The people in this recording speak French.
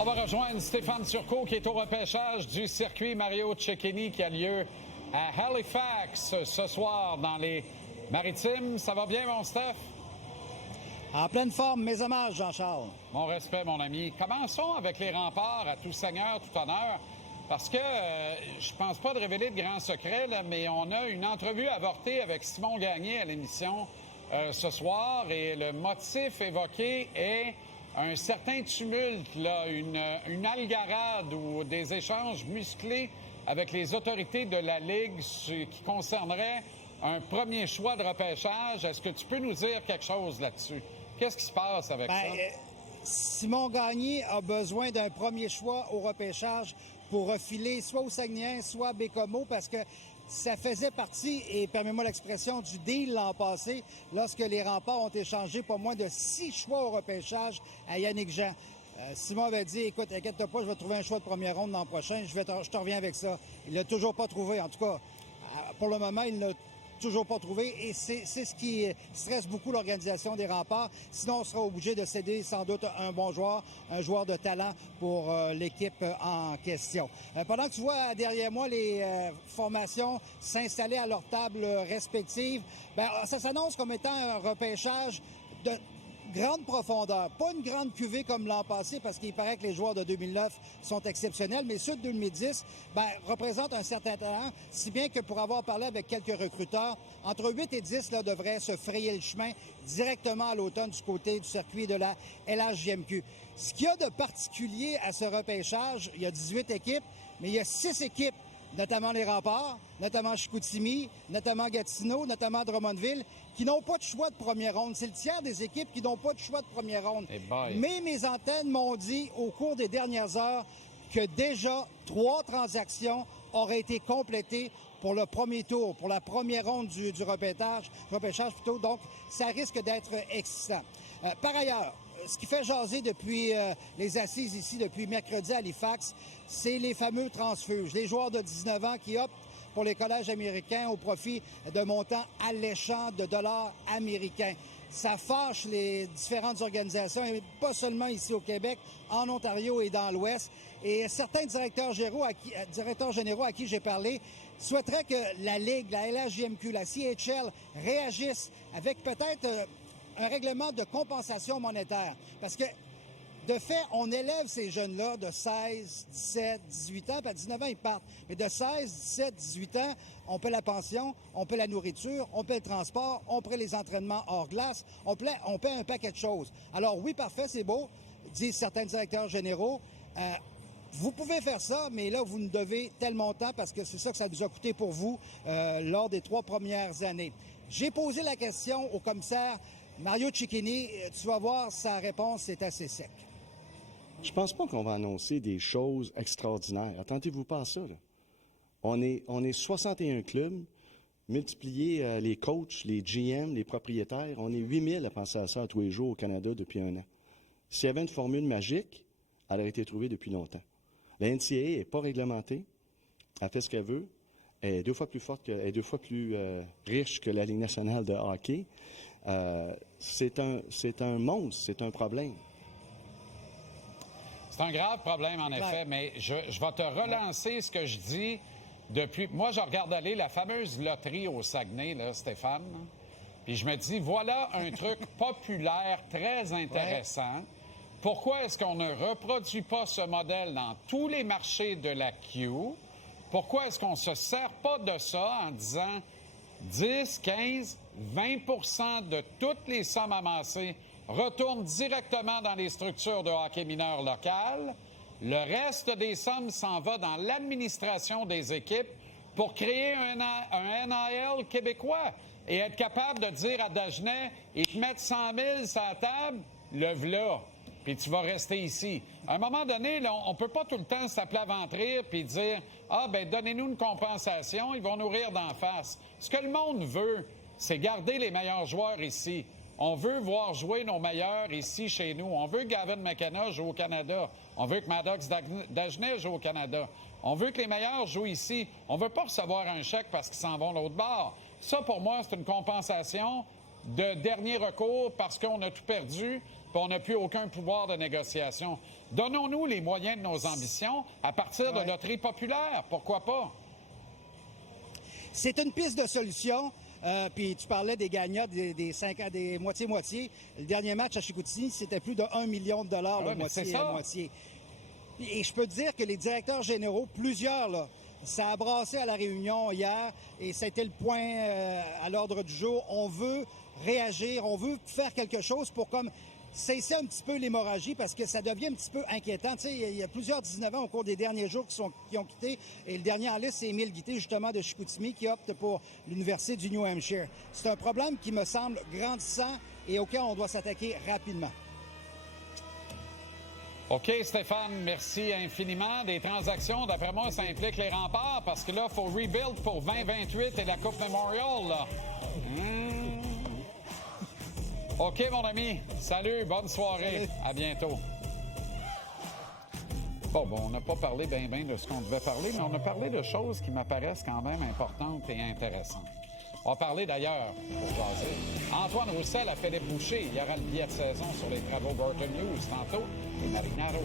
On va rejoindre Stéphane Turcot qui est au repêchage du circuit Mario Cecchini qui a lieu à Halifax ce soir dans les Maritimes. Ça va bien, mon Steph? En pleine forme, mes hommages, Jean-Charles. Mon respect, mon ami. Commençons avec les remparts à tout seigneur, tout honneur. Parce que je pense pas de révéler de grands secrets, là, mais on a une entrevue avortée avec Simon Gagné à l'émission ce soir. Et le motif évoqué est un certain tumulte, là, une algarade ou des échanges musclés avec les autorités de la Ligue qui concernerait un premier choix de repêchage. Est-ce que tu peux nous dire quelque chose là-dessus? Qu'est-ce qui se passe avec ça? Simon Gagné a besoin d'un premier choix au repêchage pour refiler soit au Saguenay, soit à Bécomo, parce que ça faisait partie, et permets-moi l'expression, du deal l'an passé, lorsque les Remparts ont échangé pas moins de 6 choix au repêchage à Yannick Jean. Simon avait dit, écoute, inquiète-toi pas, je vais trouver un choix de première ronde l'an prochain, je te reviens avec ça. Il l'a toujours pas trouvé, en tout cas, pour le moment, il l'a toujours pas trouvé, et c'est ce qui stresse beaucoup l'organisation des Remparts. Sinon, on sera obligé de céder sans doute un bon joueur, un joueur de talent pour l'équipe en question. Pendant que tu vois derrière moi les formations s'installer à leur table respective, ça s'annonce comme étant un repêchage de grande profondeur. Pas une grande cuvée comme l'an passé, parce qu'il paraît que les joueurs de 2009 sont exceptionnels, mais ceux de 2010 représentent un certain talent, si bien que pour avoir parlé avec quelques recruteurs, entre 8 et 10 là, devraient se frayer le chemin directement à l'automne du côté du circuit de la LHJMQ. Ce qu'il y a de particulier à ce repêchage, il y a 18 équipes, mais il y a 6 équipes, notamment les Remparts, notamment Chicoutimi, notamment Gatineau, notamment Drummondville, qui n'ont pas de choix de première ronde. C'est le tiers des équipes qui n'ont pas de choix de première ronde. Mais mes antennes m'ont dit au cours des dernières heures que déjà 3 transactions auraient été complétées pour le premier tour, pour la première ronde du repêchage plutôt. Donc, ça risque d'être excitant. Par ailleurs, ce qui fait jaser depuis les assises ici, depuis mercredi à Halifax, c'est les fameux transfuges. Les joueurs de 19 ans qui optent pour les collèges américains au profit de montants alléchants de dollars américains. Ça fâche les différentes organisations, et pas seulement ici au Québec, en Ontario et dans l'Ouest. Et certains directeurs généraux à qui j'ai parlé souhaiteraient que la Ligue, la LHJMQ, la CHL réagissent avec peut-être un règlement de compensation monétaire. Parce que, de fait, on élève ces jeunes-là de 16, 17, 18 ans, puis à 19 ans, ils partent. Mais de 16, 17, 18 ans, on paie la pension, on paie la nourriture, on paie le transport, on paie les entraînements hors glace, on paie un paquet de choses. Alors oui, parfait, c'est beau, disent certains directeurs généraux. Vous pouvez faire ça, mais là, vous nous devez tel montant parce que c'est ça que ça nous a coûté pour vous lors des 3 premières années. J'ai posé la question au commissaire Mario Cecchini. Tu vas voir, sa réponse est assez sec. Je pense pas qu'on va annoncer des choses extraordinaires. Attendez-vous pas à ça, là. On est 61 clubs, multipliez les coachs, les GM, les propriétaires. On est 8000 à penser à ça tous les jours au Canada depuis 1 an. S'il y avait une formule magique, elle aurait été trouvée depuis longtemps. La NCAA n'est pas réglementée. Elle fait ce qu'elle veut. Elle est 2 fois plus forte, elle est 2 fois plus riche que la Ligue nationale de hockey. C'est un monstre, c'est un problème. C'est un grave problème, en effet, mais je vais te relancer ce que je dis depuis... Moi, je regarde aller la fameuse loterie au Saguenay, là, Stéphane, puis je me dis, voilà un truc populaire très intéressant. Ouais. Pourquoi est-ce qu'on ne reproduit pas ce modèle dans tous les marchés de la Q? Pourquoi est-ce qu'on ne se sert pas de ça en disant 10, 15, 20 de toutes les sommes amassées retournent directement dans les structures de hockey mineur locales. Le reste des sommes s'en va dans l'administration des équipes pour créer un NIL québécois et être capable de dire à Dagenet, ils te mettent 100 000 sur la table, le v'là, puis tu vas rester ici. À un moment donné, là, on ne peut pas tout le temps s'aplaventrir puis dire, donnez-nous une compensation, ils vont nous rire d'en face. Ce que le monde veut, c'est garder les meilleurs joueurs ici. On veut voir jouer nos meilleurs ici, chez nous. On veut que Gavin McKenna joue au Canada. On veut que Maddox Dagenet joue au Canada. On veut que les meilleurs jouent ici. On ne veut pas recevoir un chèque parce qu'ils s'en vont l'autre bord. Ça, pour moi, c'est une compensation de dernier recours parce qu'on a tout perdu et on n'a plus aucun pouvoir de négociation. Donnons-nous les moyens de nos ambitions à partir de loterie populaire. Pourquoi pas? C'est une piste de solution. Puis tu parlais des gagnants des 5 ans, des moitié-moitié. Le dernier match à Chicoutimi, c'était plus de 1 million de dollars, moitié à moitié. Et je peux te dire que les directeurs généraux, plusieurs, là, ça a brassé à la réunion hier et c'était le point à l'ordre du jour. On veut réagir, on veut faire quelque chose pour comme cesser un petit peu l'hémorragie parce que ça devient un petit peu inquiétant. Tu sais, il y a plusieurs 19 ans au cours des derniers jours qui ont quitté et le dernier en liste, c'est Émile Guité, justement, de Chicoutimi, qui opte pour l'Université du New Hampshire. C'est un problème qui me semble grandissant et auquel on doit s'attaquer rapidement. OK, Stéphane, merci infiniment. Des transactions, d'après moi, ça implique les remparts parce que là, il faut rebuild pour 2028 et la Coupe Memorial, là. OK, mon ami. Salut, bonne soirée. Salut. À bientôt. Bon, on n'a pas parlé bien de ce qu'on devait parler, mais on a parlé de choses qui m'apparaissent quand même importantes et intéressantes. On va parler d'ailleurs, pour jaser. Antoine Roussel a Philippe Boucher. Il y aura le billet de saison sur les travaux Burton News tantôt. Et Marinaro.